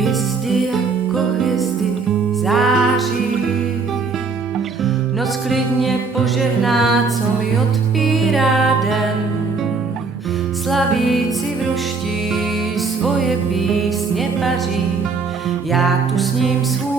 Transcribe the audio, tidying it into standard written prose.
Hvězdy jako hvězdy září, noc klidně požehná, co mi odpírá den. Slavíci v ruští svoje písně paří, já tu s ním svůj